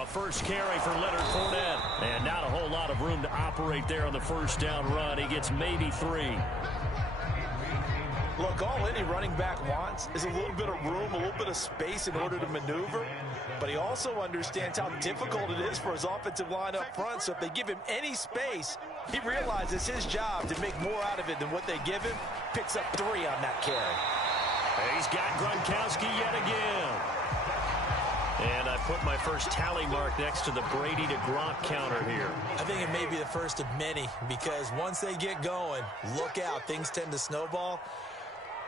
A first carry for Leonard Fournette. And not a whole lot of room to operate there on the first down run. He gets maybe 3. Look, all any running back wants is a little bit of room, a little bit of space in order to maneuver. But he also understands how difficult it is for his offensive line up front. So if they give him any space, he realizes his job to make more out of it than what they give him. Picks up 3 on that carry. He's got Gronkowski yet again. And I put my first tally mark next to the Brady to Gronk counter here. I think it may be the first of many, because once they get going, look out. Things tend to snowball.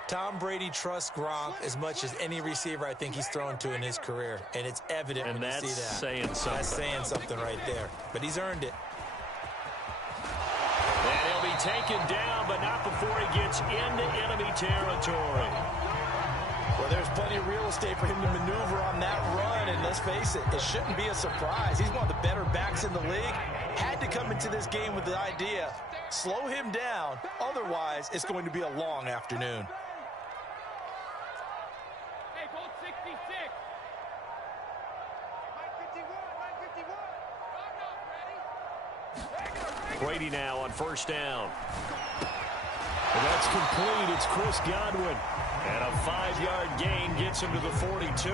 Tom Brady trusts Gronk as much as any receiver I think he's thrown to in his career. And it's evident when you see that. And that's saying something. That's saying something right there. But he's earned it. And he'll be taken down, but not before he gets into enemy territory. Well, there's plenty of real estate for him to maneuver on that run, and let's face it, it shouldn't be a surprise. He's one of the better backs in the league. Had to come into this game with the idea, slow him down, otherwise it's going to be a long afternoon. Hey, goal 66. 951. Brady now on first down. And that's complete. It's Chris Godwin. And a 5-yard gain gets him to the 42.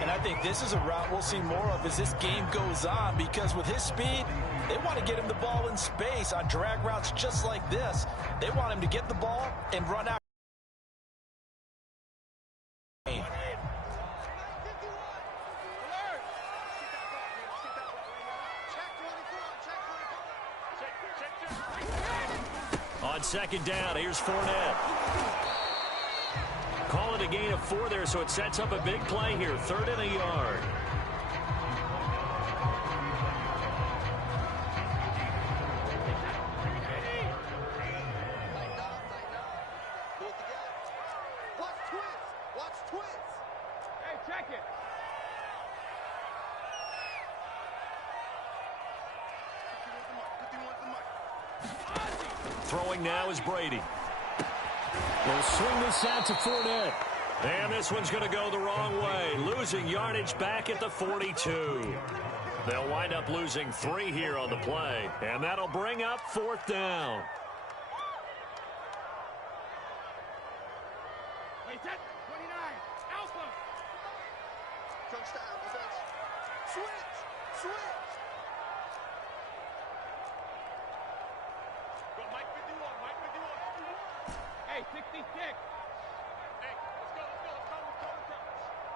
And I think this is a route we'll see more of as this game goes on, because with his speed, they want to get him the ball in space on drag routes just like this. They want him to get the ball and run out. On second down, here's Fournette. Call it a gain of 4 there, so it sets up a big play here. 3rd and a yard. Hey, check it. Throwing now is Brady. They'll swing this out to Fournette. And this one's going to go the wrong way. Losing yardage back at the 42. They'll wind up losing 3 here on the play. And that'll bring up 4th down. Hey, 29. Alpha. Touchdown, defense. Switch. Go, Mike 51. Hey, 66. Hey, let's go.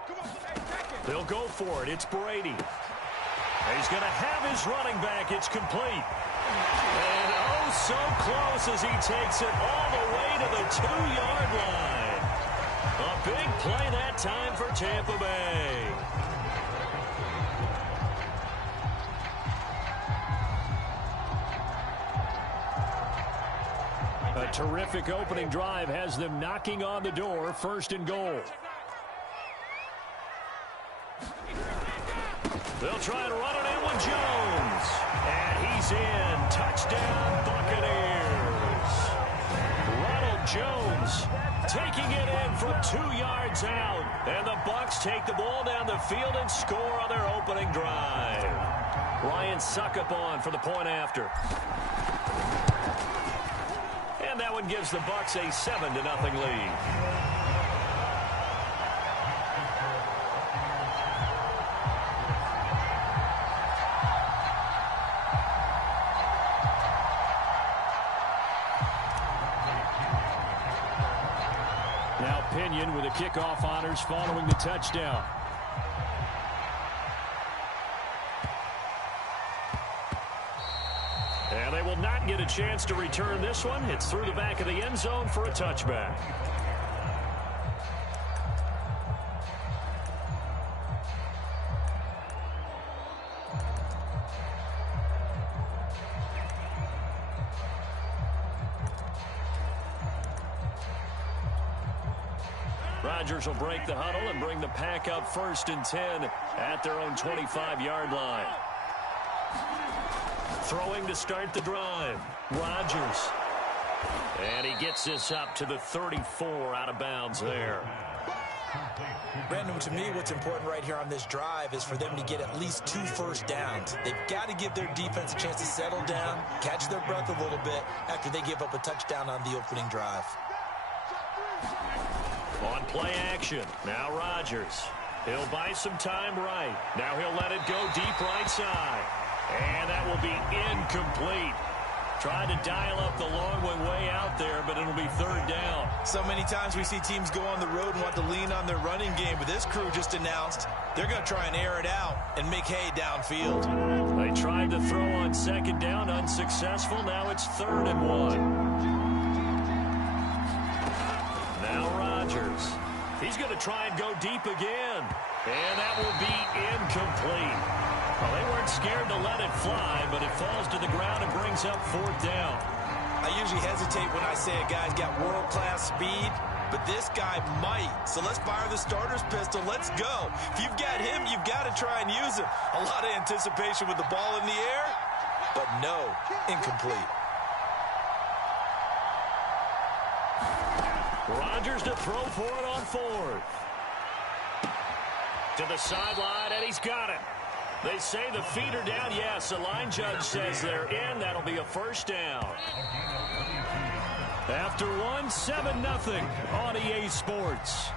Come on, hey, check it. They'll go for it. It's Brady. He's going to have his running back. It's complete. And oh, so close as he takes it all the way to the 2-yard line. A big play that time for Tampa Bay. A terrific opening drive has them knocking on the door. 1st and goal. They'll try and run it in with Jones. And he's in. Touchdown, Buccaneers. Ronald Jones taking it in from 2 yards out. And the Bucs take the ball down the field and score on their opening drive. Ryan Suckup on for the point after. And that one gives the Bucs a 7-0 lead. Now Pinion with the kickoff honors following the touchdown. And they will not get a chance to return this one. It's through the back of the end zone for a touchback. Rodgers will break the huddle and bring the pack up 1st and 10 at their own 25-yard line. Throwing to start the drive. Rodgers. And he gets this up to the 34 out of bounds there. Brandon, to me, what's important right here on this drive is for them to get at least 2 first downs. They've got to give their defense a chance to settle down, catch their breath a little bit after they give up a touchdown on the opening drive. On play action, now Rodgers. He'll buy some time right. Now he'll let it go deep right side. And that will be incomplete. Tried to dial up the long way out there, but it'll be 3rd down. So many times we see teams go on the road and want to lean on their running game, but this crew just announced they're going to try and air it out and make hay downfield. They tried to throw on 2nd down, unsuccessful. Now it's 3rd and 1. Now Rodgers. He's going to try and go deep again. And that will be incomplete. Well, they weren't scared to let it fly, but it falls to the ground and brings up 4th down. I usually hesitate when I say a guy's got world-class speed, but this guy might. So let's fire the starter's pistol. Let's go. If you've got him, you've got to try and use him. A lot of anticipation with the ball in the air, but no, incomplete. Rodgers to throw for it on 4th. To the sideline, and he's got it. They say the feet are down. Yes, the line judge says they're in. That'll be a 1st down. After 1, 7-0 on EA Sports.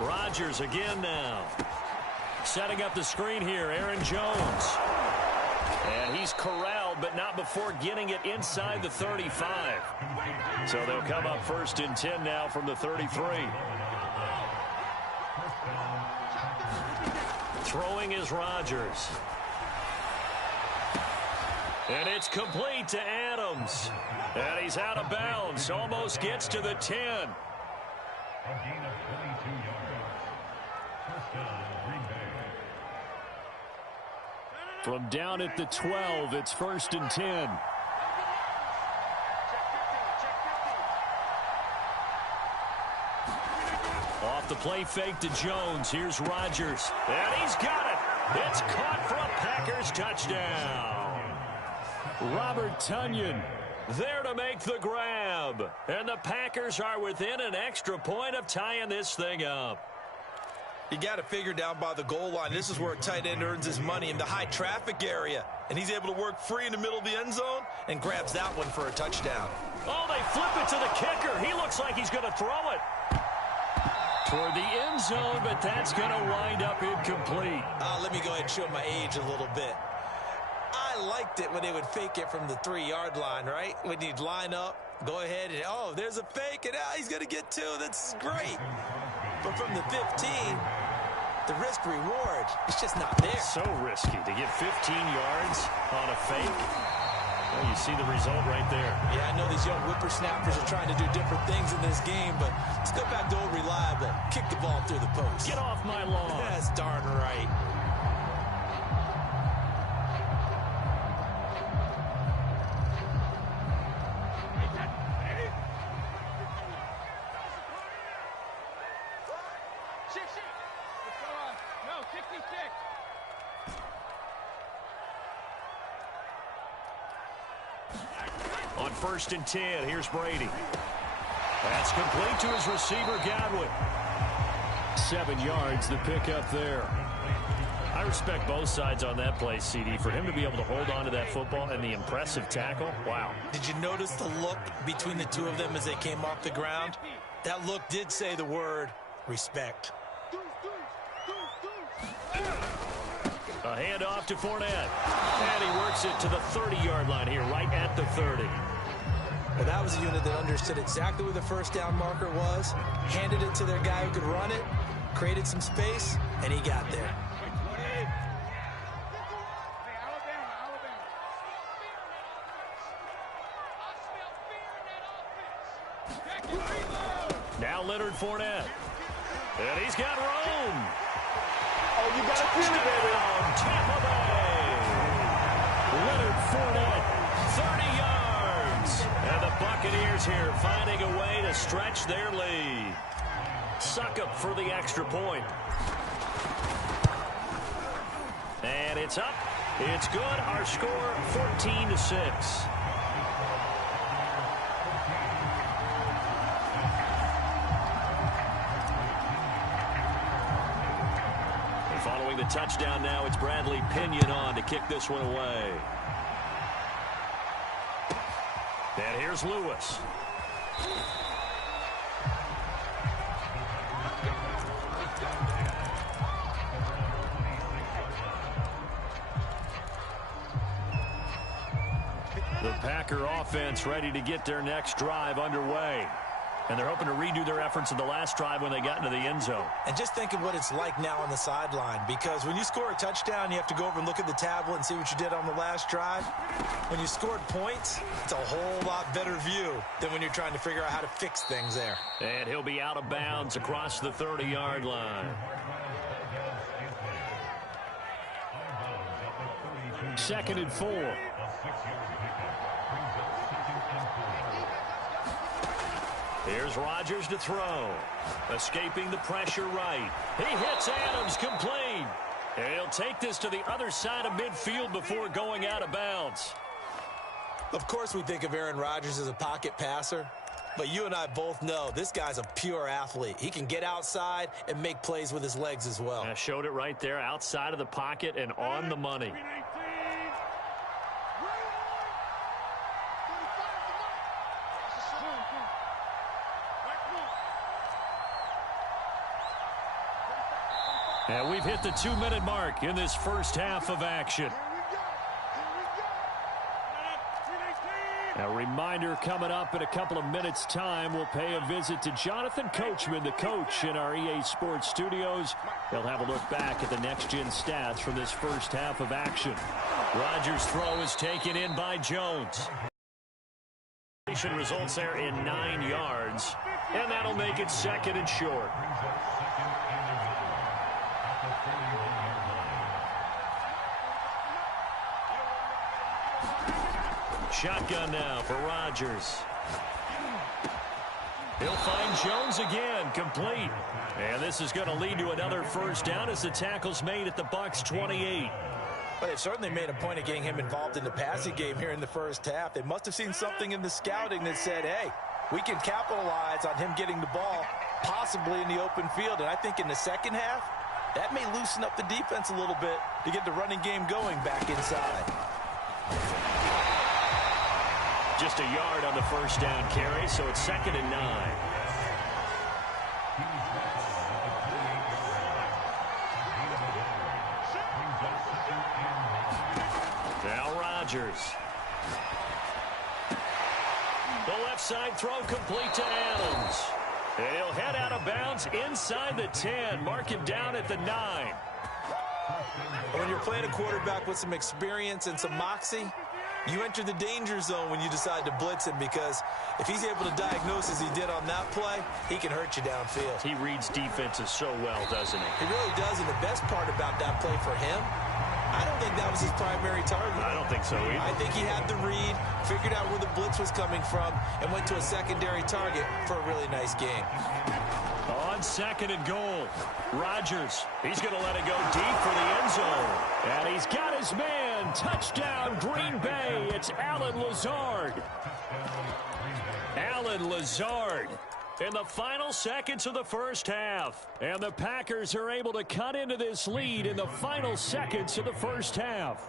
Rodgers again now. Setting up the screen here, Aaron Jones. And he's corralled, but not before getting it inside the 35. So they'll come up 1st and 10 now from the 33. Throwing is Rodgers. And it's complete to Adams. And he's out of bounds. Almost gets to the 10. From down at the 12, it's 1st and 10. Off the play fake to Jones. Here's Rodgers. And he's got it. It's caught for a Packers touchdown. Robert Tonyan there to make the grab. And the Packers are within an extra point of tying this thing up. You got to figure down by the goal line. This is where a tight end earns his money, in the high traffic area. And he's able to work free in the middle of the end zone and grabs that one for a touchdown. Oh, they flip it to the kicker. He looks like he's going to throw it toward the end zone, but that's going to wind up incomplete. Let me go ahead and show my age a little bit. I liked it when they would fake it from the 3-yard line, right? When you'd line up, go ahead and, oh, there's a fake, and he's going to get 2. That's great. But from the 15, the risk-reward, it's just not there. So risky to get 15 yards on a fake. Well, you see the result right there. Yeah, I know these young whippersnappers are trying to do different things in this game, but let's go back to old reliable. Kick the ball through the post. Get off my lawn. That's darn right. On 1st and 10, here's Brady. That's complete to his receiver, Godwin. 7 yards, the pickup there. I respect both sides on that play, CD. For him to be able to hold on to that football and the impressive tackle, wow. Did you notice the look between the two of them as they came off the ground? That look did say the word respect. A handoff to Fournette. And he works it to the 30-yard line here, right at the 30. Well, that was a unit that understood exactly where the first down marker was, handed it to their guy who could run it, created some space, and he got there. Now Leonard Fournette. And he's got room. Oh, you got to feel it, baby. Tampa Bay. Leonard Fournette, 30 yards. And the Buccaneers here finding a way to stretch their lead. Succop for the extra point. And it's up. It's good. Our score, 14-6. Following the touchdown now, it's Bradley Pinion on to kick this one away. And here's Lewis. The Packer offense ready to get their next drive underway. And they're hoping to redo their efforts in the last drive when they got into the end zone. And just think of what it's like now on the sideline, because when you score a touchdown, you have to go over and look at the tablet and see what you did on the last drive. When you scored points, it's a whole lot better view than when you're trying to figure out how to fix things there. And he'll be out of bounds across the 30-yard line. 2nd and 4. Here's Rodgers to throw. Escaping the pressure right. He hits Adams complete. And he'll take this to the other side of midfield before going out of bounds. Of course we think of Aaron Rodgers as a pocket passer, but you and I both know this guy's a pure athlete. He can get outside and make plays with his legs as well. I showed it right there, outside of the pocket and on the money. And we've hit the 2-minute mark in this first half of action. A reminder, coming up in a couple of minutes' time, we'll pay a visit to Jonathan Coachman, the coach in our EA Sports studios. They'll have a look back at the next-gen stats from this first half of action. Rodgers' throw is taken in by Jones. Results there in 9 yards, and that'll make it 2nd and short. Shotgun now for Rodgers. He'll find Jones again, complete. And this is going to lead to another first down as the tackle's made at the Bucs 28. But they've certainly made a point of getting him involved in the passing game here in the first half. They must have seen something in the scouting that said, hey, we can capitalize on him getting the ball, possibly in the open field. And I think in the second half, that may loosen up the defense a little bit to get the running game going back inside. Just a yard on the first down carry, so it's 2nd and 9. Now Rodgers. The left side throw complete to Adams. And he'll head out of bounds inside the 10. Mark him down at the 9. When you're playing a quarterback with some experience and some moxie, you enter the danger zone when you decide to blitz him, because if he's able to diagnose as he did on that play, he can hurt you downfield. He reads defenses so well, doesn't he? He really does, and the best part about that play for him, I don't think that was his primary target. I don't think so either. I think he had the read, figured out where the blitz was coming from, and went to a secondary target for a really nice game. On 2nd and goal, Rodgers, he's going to let it go deep for the end zone. And he's got his man. Touchdown, Green Bay. It's Allen Lazard. Allen Lazard in the final seconds of the first half. And the Packers are able to cut into this lead in the final seconds of the first half.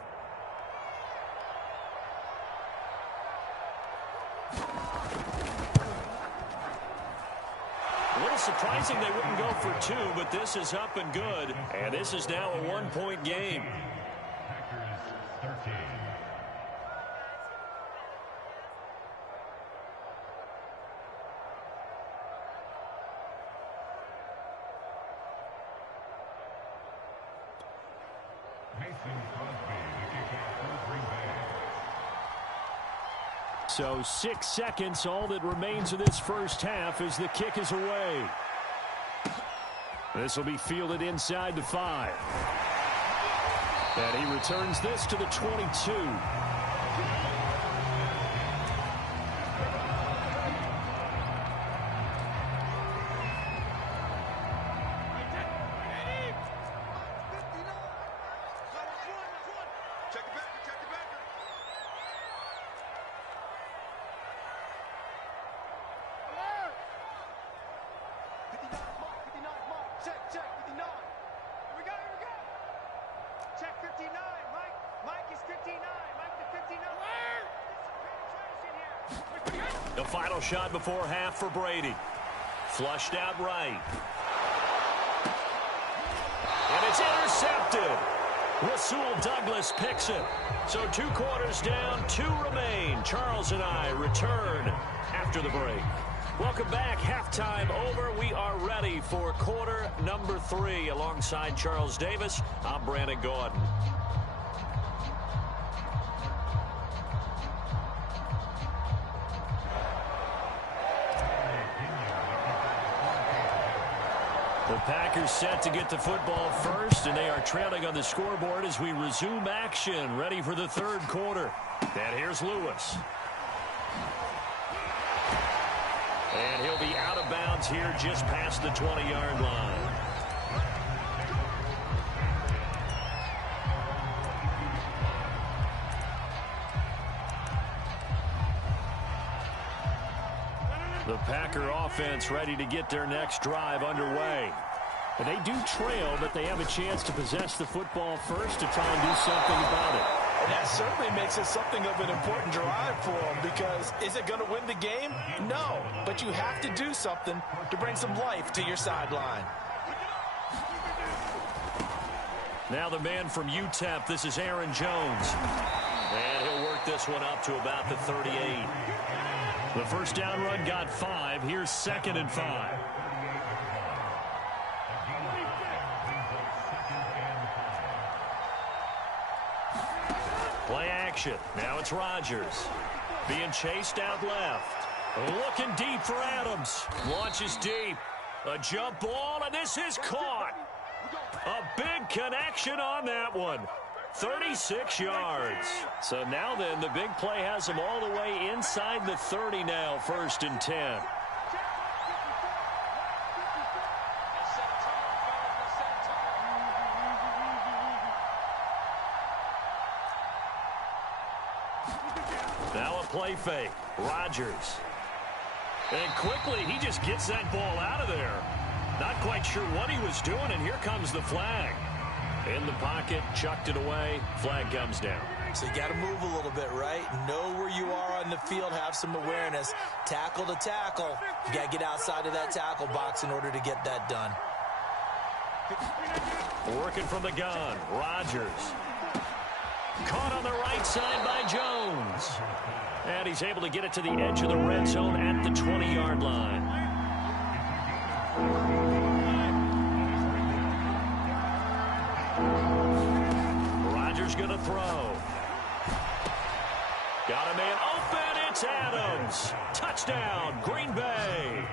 A little surprising they wouldn't go for 2, but this is up and good. And this is now a 1-point game. Packers 13. So 6 seconds, all that remains of this first half as the kick is away. This will be fielded inside the 5. And he returns this to the 22. The final shot before half for Brady. Flushed out right. And it's intercepted. Rasul Douglas picks it. So 2 quarters down, 2 remain. Charles and I return after the break. Welcome back. Halftime over. We are ready for quarter number 3. Alongside Charles Davis, I'm Brandon Gordon. The Packers set to get the football first, and they are trailing on the scoreboard as we resume action, ready for the third quarter. And here's Lewis. And he'll be out of bounds here just past the 20-yard line. The Packer offense ready to get their next drive underway. And they do trail, but they have a chance to possess the football first to try and do something about it. And that certainly makes it something of an important drive for them, because is it going to win the game? No, but you have to do something to bring some life to your sideline. Now the man from UTEP, this is Aaron Jones. And he'll work this one up to about the 38. The first down run got 5. Here's 2nd and 5. Play action. Now it's Rodgers. Being chased out left. Looking deep for Adams. Launches deep. A jump ball, and this is caught. A big connection on that one. 36 yards. So now then, the big play has them all the way inside the 30 now, 1st and 10. Now a play fake. Rodgers. And quickly, he just gets that ball out of there. Not quite sure what he was doing, and here comes the flag. In the pocket, chucked it away. Flag comes down. So you got to move a little bit, right? Know where you are on the field, have some awareness. Tackle to tackle. You got to get outside of that tackle box in order to get that done. Working from the gun, Rodgers. Caught on the right side by Jones. And he's able to get it to the edge of the red zone at the 20-yard line. Rodgers going to throw. Got a man open. It's Adams. Touchdown, Green Bay.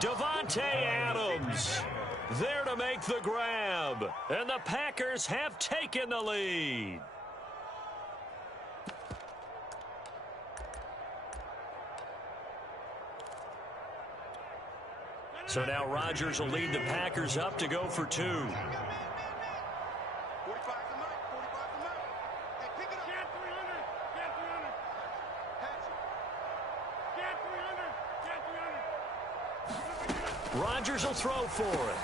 Davante Adams there to make the grab. And the Packers have taken the lead. So now Rodgers will lead the Packers up to go for 2. Rodgers will throw for it.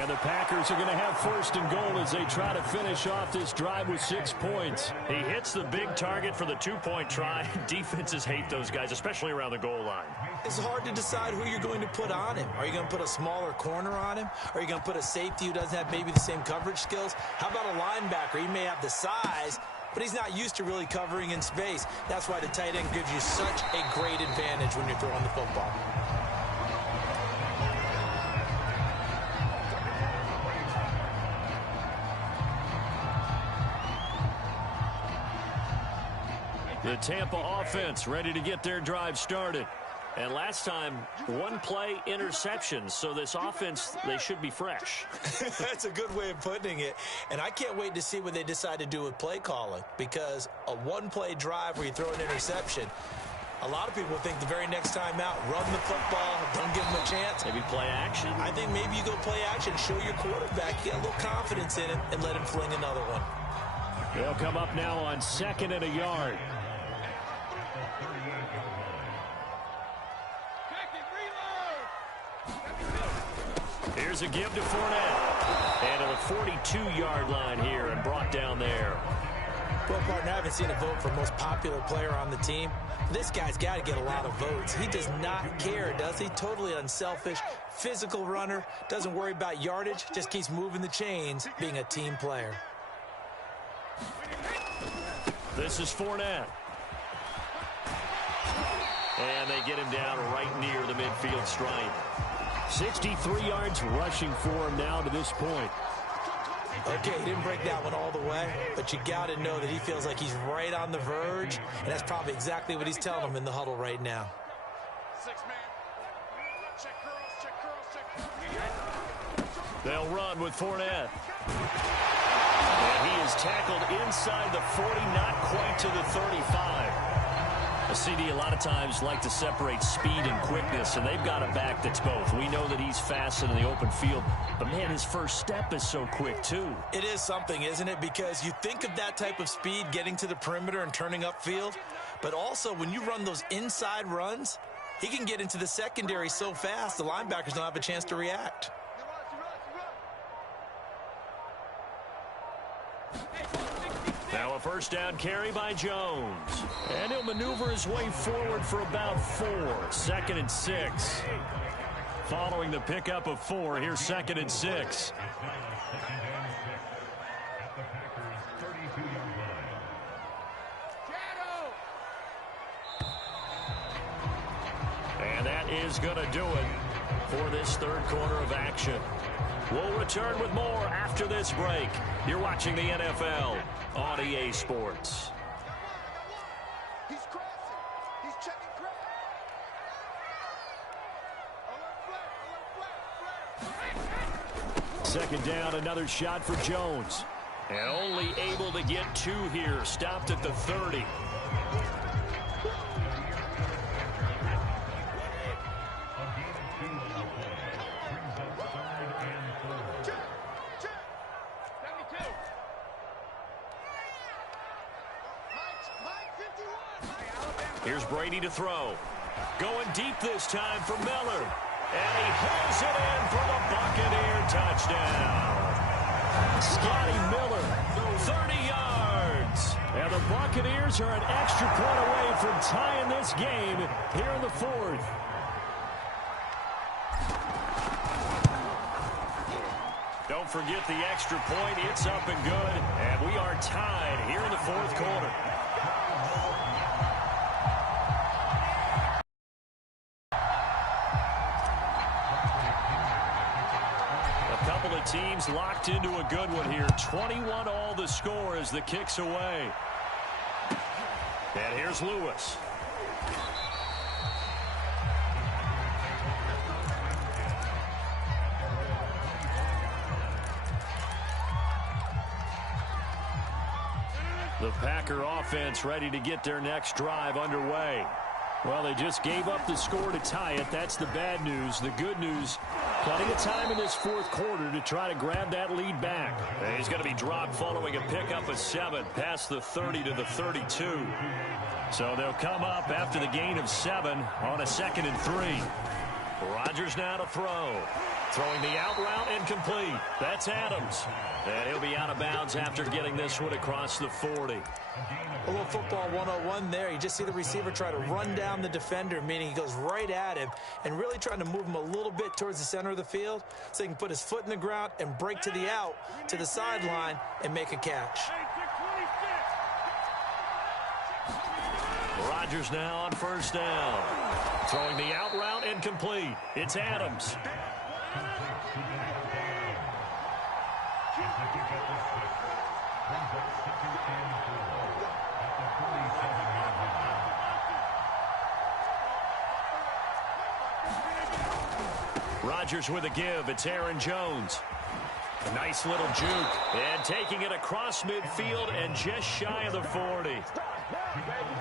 And the Packers are going to have 1st and goal as they try to finish off this drive with 6 points. He hits the big target for the 2-point try. Defenses hate those guys, especially around the goal line. It's hard to decide who you're going to put on him. Are you going to put a smaller corner on him? Are you going to put a safety who doesn't have maybe the same coverage skills? How about a linebacker? He may have the size, but he's not used to really covering in space. That's why the tight end gives you such a great advantage when you're throwing the football. The Tampa offense ready to get their drive started. And last time, one play interception. So this offense, they should be fresh. That's a good way of putting it. And I can't wait to see what they decide to do with play calling, because a one-play drive where you throw an interception, a lot of people think the very next time out, run the football, don't give them a chance. Maybe play action. I think maybe you go play action, show your quarterback, get a little confidence in him, and let him fling another one. They'll come up now on 2nd and a yard. Here's a give to Fournette. And to the 42-yard line here and brought down there. Well, partner, I haven't seen a vote for most popular player on the team. This guy's got to get a lot of votes. He does not care, does he? Totally unselfish, physical runner, doesn't worry about yardage, just keeps moving the chains, being a team player. This is Fournette. And they get him down right near the midfield stripe. 63 yards rushing for him now to this point. Okay, he didn't break that one all the way, but you got to know that he feels like he's right on the verge, and that's probably exactly what he's telling him in the huddle right now. 6-man. Check curls, check curls. They'll run with Fournette. And he is tackled inside the 40, not quite to the 35. A CD a lot of times like to separate speed and quickness, and they've got a back that's both. We know that he's fast in the open field, but, man, his first step is so quick, too. It is something, isn't it? Because you think of that type of speed getting to the perimeter and turning upfield, but also when you run those inside runs, he can get into the secondary so fast the linebackers don't have a chance to react. Now a first down carry by Jones. And he'll maneuver his way forward for about 4. 2nd and 6. Following the pickup of 4, here's 2nd and 6. And that is going to do it for this third quarter of action. We'll return with more after this break. You're watching the NFL on EA Sports. He's crossing. He's checking crack. Second down, another shot for Jones. And only able to get 2 here. Stopped at the 30. Here's Brady to throw. Going deep this time for Miller. And he hauls it in for the Buccaneer touchdown. Scotty Miller, 30 yards. And the Buccaneers are an extra point away from tying this game here in the 4th. Don't forget the extra point. It's up and good. And we are tied here in the 4th quarter. Teams locked into a good one here. 21 all the score as the kick's away. And here's Lewis. The Packer offense ready to get their next drive underway. Well, they just gave up the score to tie it. That's the bad news. The good news, plenty of time in this 4th quarter to try to grab that lead back. And he's going to be dropped following a pickup of 7 past the 30 to the 32. So they'll come up after the gain of 7 on a 2nd and 3. Rodgers now to throw. Throwing the out route incomplete. That's Adams. And he'll be out of bounds after getting this one across the 40. A little football 101 there. You just see the receiver try to run down the defender, meaning he goes right at him and really trying to move him a little bit towards the center of the field so he can put his foot in the ground and break to the out, to the sideline, and make a catch. Rodgers now on first down. Throwing the out route incomplete. It's Adams. Rodgers with a give. It's Aaron Jones. A nice little juke. And taking it across midfield and just shy of the 40.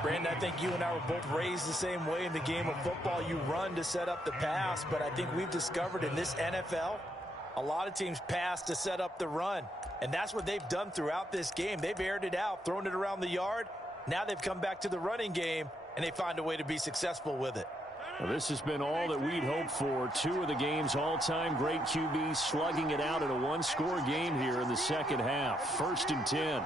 Brandon, I think you and I were both raised the same way in the game of football. You run to set up the pass, but I think we've discovered in this NFL, a lot of teams pass to set up the run. And that's what they've done throughout this game. They've aired it out, thrown it around the yard. Now they've come back to the running game, and they find a way to be successful with it. Well, this has been all that we'd hoped for. Two of the game's all-time great QBs slugging it out in a one-score game here in the second half. 1st and 10.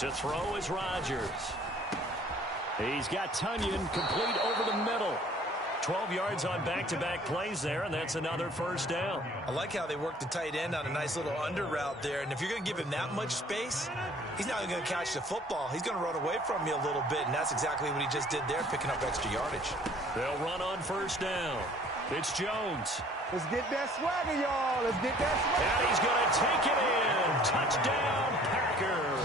To throw is Rodgers. He's got Tunyon complete over the middle. 12 yards on back-to-back plays there, and that's another first down. I like how they work the tight end on a nice little under route there. And if you're going to give him that much space, he's not even going to catch the football. He's going to run away from you a little bit, and that's exactly what he just did there, picking up extra yardage. They'll run on first down. It's Jones. Let's get that swagger, y'all. Let's get that swagger. And he's going to take it in. Touchdown, Packers.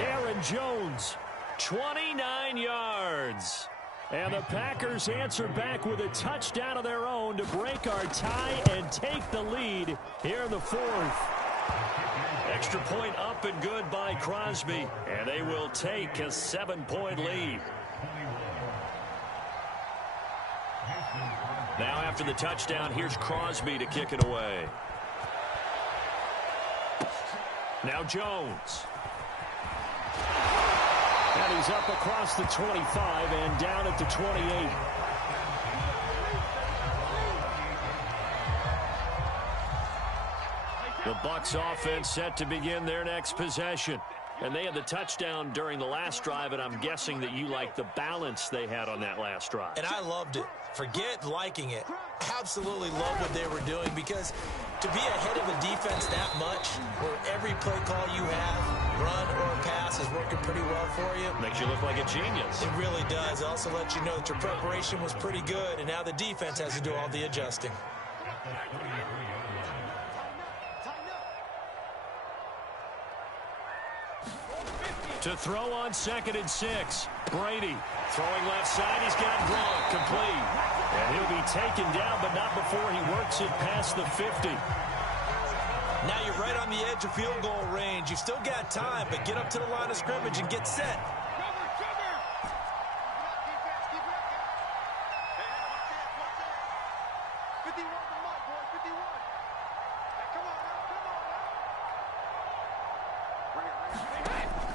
Aaron Jones, 29 yards. And the Packers answer back with a touchdown of their own to break our tie and take the lead here in the 4th. Extra point up and good by Crosby. And they will take a 7-point lead. Now after the touchdown, here's Crosby to kick it away. Now Jones. And he's up across the 25 and down at the 28. The Bucs offense set to begin their next possession. And they had the touchdown during the last drive, and I'm guessing that you like the balance they had on that last drive. And I loved it. Forget liking it. Absolutely love what they were doing, because to be ahead of a defense that much, where every play call you have, run or pass, is working pretty well for you. Makes you look like a genius. It really does. It also lets you know that your preparation was pretty good, and now the defense has to do all the adjusting. To throw on 2nd and 6. Brady throwing left side. He's got Gronk complete. And he'll be taken down, but not before he works it past the 50. Now you're right on the edge of field goal range. You've still got time, but get up to the line of scrimmage and get set.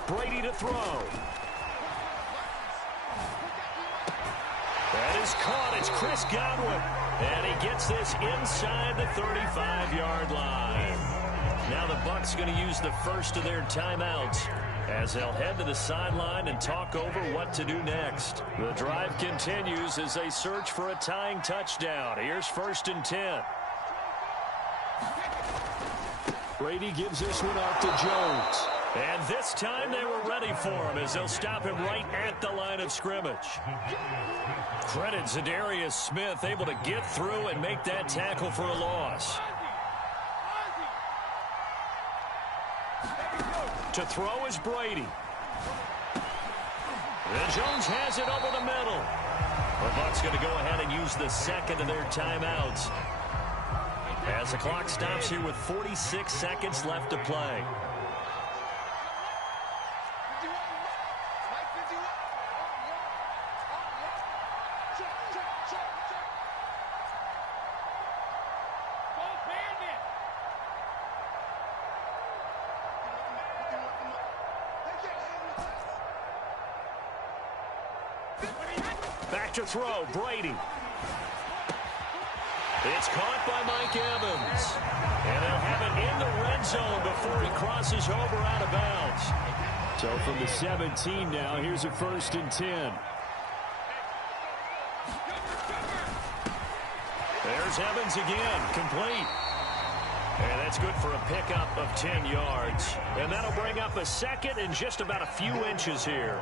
Brady to throw. That is caught. It's Chris Godwin. And he gets this inside the 35-yard line. Now the Bucs going to use the first of their timeouts as they'll head to the sideline and talk over what to do next. The drive continues as they search for a tying touchdown. Here's 1st and 10. Brady gives this one off to Jones. And this time they were ready for him as they'll stop him right at the line of scrimmage. Credit Zadarius Smith, able to get through and make that tackle for a loss. To throw is Brady. And Jones has it over the middle. The Bucs going to go ahead and use the second of their timeouts as the clock stops here with 46 seconds left to play. Back to throw, Brady. It's caught by Mike Evans. And they'll have it in the red zone before he crosses over out of bounds. So from the 17 now, here's a 1st and 10. There's Evans again, complete. And that's good for a pickup of 10 yards. And that'll bring up a second and just about a few inches here.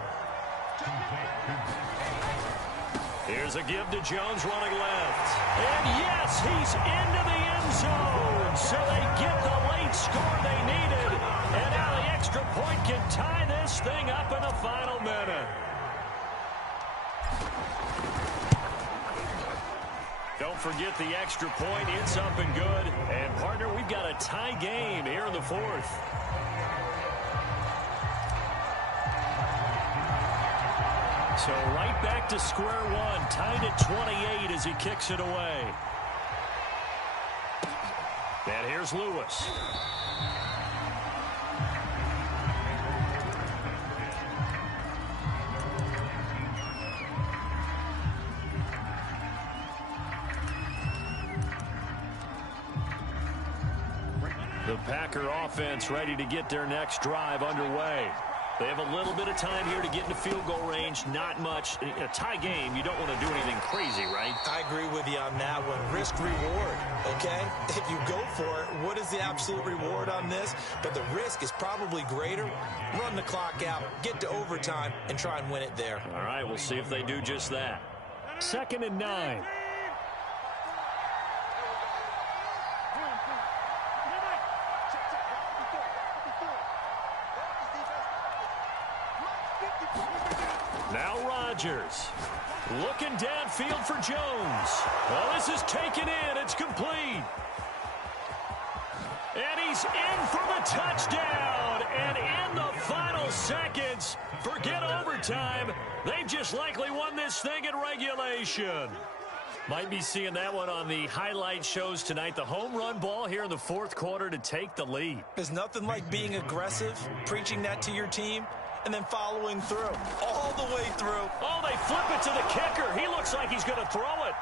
Here's a give to Jones running left. And yes, he's into the end end zone. So they get the late score they needed. And now the extra point can tie this thing up in the final minute. Don't forget the extra point. It's up and good. And, partner, we've got a tie game here in the fourth. So right back to square one. Tied at 28 as he kicks it away. And here's Lewis. The Packer offense ready to get their next drive underway. They have a little bit of time here to get into field goal range. Not much. In a tie game, you don't want to do anything crazy, right? I agree with you on that one. Risk reward, okay? If you go for it, what is the absolute reward on this? But the risk is probably greater. Run the clock out, get to overtime, and try and win it there. All right, we'll see if they do just that. 2nd and 9. Now Rodgers looking downfield for Jones. Well, this is taken in. It's complete. And he's in for the touchdown. And in the final seconds, forget overtime. They've just likely won this thing in regulation. Might be seeing that one on the highlight shows tonight. The home run ball here in the fourth quarter to take the lead. There's nothing like being aggressive, preaching that to your team, and then following through, all the way through. Oh, they flip it to the kicker. He looks like he's going to throw it.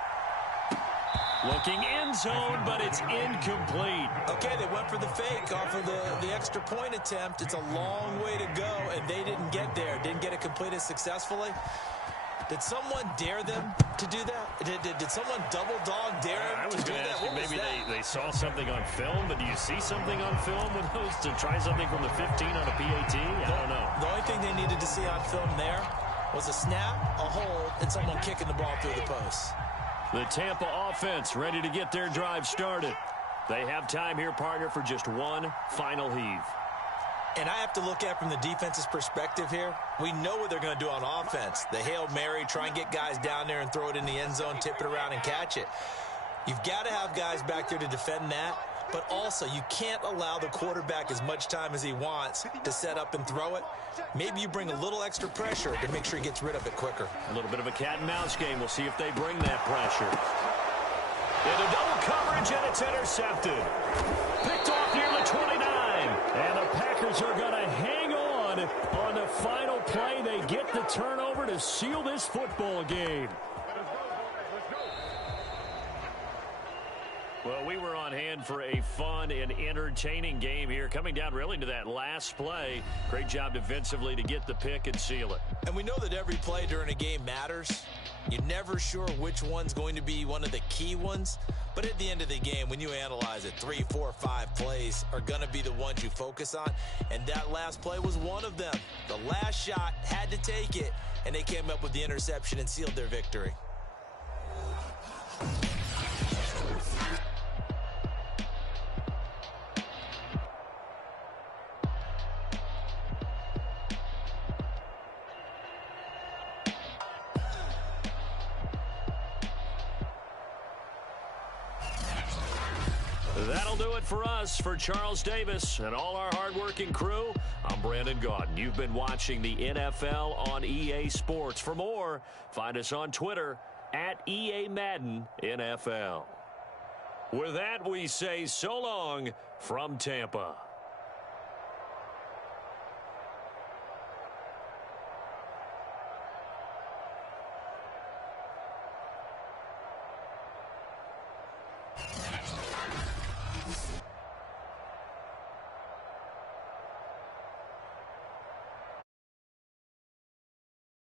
Looking end zone, but it's incomplete. Okay, they went for the fake off of the extra point attempt. It's a long way to go, and they didn't get there. Didn't get it completed successfully. Did someone dare them to do that? Did someone double dog dare them to do that? I was going to ask you, maybe they saw something on film, but do you see something on film with those to try something from the 15 on a PAT? I don't know. The only thing they needed to see on film there was a snap, a hold, and someone kicking the ball through the post. The Tampa offense ready to get their drive started. They have time here, partner, for just one final heave. And I have to look at it from the defense's perspective here. We know what they're going to do on offense. The Hail Mary, try and get guys down there and throw it in the end zone, tip it around and catch it. You've got to have guys back there to defend that. But also, you can't allow the quarterback as much time as he wants to set up and throw it. Maybe you bring a little extra pressure to make sure he gets rid of it quicker. A little bit of a cat and mouse game. We'll see if they bring that pressure. Into double coverage, and it's intercepted. Picked off near the 29. And the Packers are going to hang on the final play. They get the turnover to seal this football game. Well, we were on hand for a fun and entertaining game here. Coming down really to that last play. Great job defensively to get the pick and seal it. And we know that every play during a game matters. You're never sure which one's going to be one of the key ones. But at the end of the game, when you analyze it, 3, 4, 5 plays are going to be the ones you focus on. And that last play was one of them. The last shot had to take it, and they came up with the interception and sealed their victory. That'll do it for us. For Charles Davis and all our hardworking crew, I'm Brandon Gaudin. You've been watching the NFL on EA Sports. For more, find us on Twitter at EA Madden NFL. With that, we say so long from Tampa.